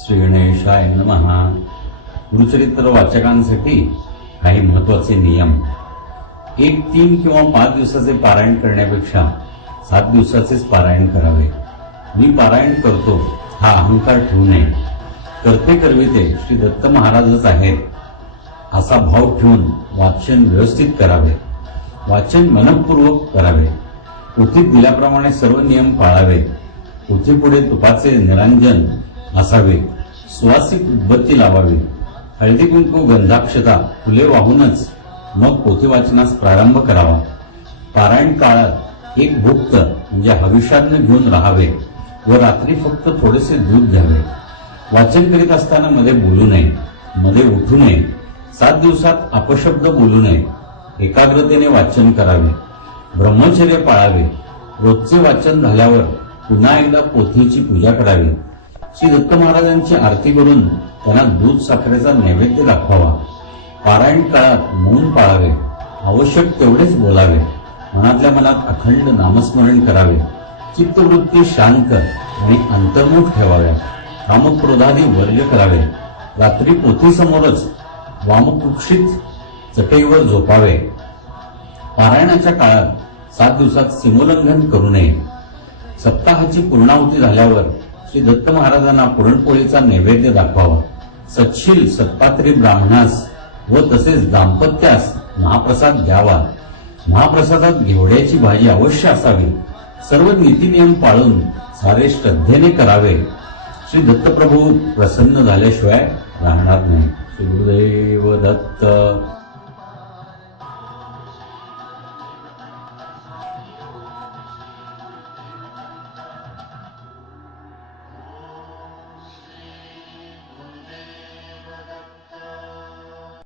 श्री गणेशाय नमहा गुरुचरित्र वाचकांसाठी काही महत्त्वाचे नियम. एक तीन किंवा पाच दिवसाचे पारायण करण्यापेक्षा सात दिवसाचेच पारायण करावे. मी पारायण करतो हा अहंकार ठेवू नये. करते करविते श्री दत्त महाराजच आहेत. असा भाव ठेवून वाचन व्यवस्थित करावे. वाचन मनपूर्वक करावे. पोथीत दिल्याप्रमाणे सर्व नियम पाळावे. पृथ्वीपुढे तुपाचे निरांजन असावे. सुवासिक उदबत्ती लावावी. हळदी कुंकू गंधाक्षता फुले वाहूनच मग पोथी वाचनास प्रारंभ करावा. पारायण काळात एक भुक्त म्हणजे हविष्यान्न घेऊन राहावे व रात्री फक्त थोडेसे दूध घ्यावे वाचन करीत असताना मध्ये बोलू नये मध्ये उठू नये सात दिवसात अपशब्द बोलू नये एकाग्रतेने वाचन करावे ब्रह्मचर्य पाळावे. रोजचे वाचन झाल्यावर पुन्हा एकदा पोथीची पूजा करावी. श्री दत्त महाराजांची आरती करून त्यांना दूध साखरेचा नैवेद्य दाखवावा. पारायण काळात मौन पाळावे. आवश्यक तेवढेच बोलावे. मनातल्या मनात अखंड नामस्मरण करावे. चित्तवृत्ती शांत आणि अंतर्मुख ठेवाव्या. कामक्रोधाने वर्ग करावे. रात्री पोथीसमोरच वामकुक्षित चटईवर झोपावे. पारायणाच्या काळात सात दिवसात सीमोल्लंघन करू नये. सप्ताहाची पूर्णाहुती झाल्यावर श्री दत्त महाराजांना पुरणपोळीचा नैवेद्य दाखवावा. सच्छील सत्पात्री ब्राह्मणास व तसेच दाम्पत्यास महाप्रसाद द्यावा. महाप्रसादात घेवड्याची भाजी अवश्य असावी. सर्व नीतिनियम पाळून सारे श्रद्धेने करावे. श्री दत्तप्रभू प्रसन्न झाल्याशिवाय राहणार नाही. श्री दत्त.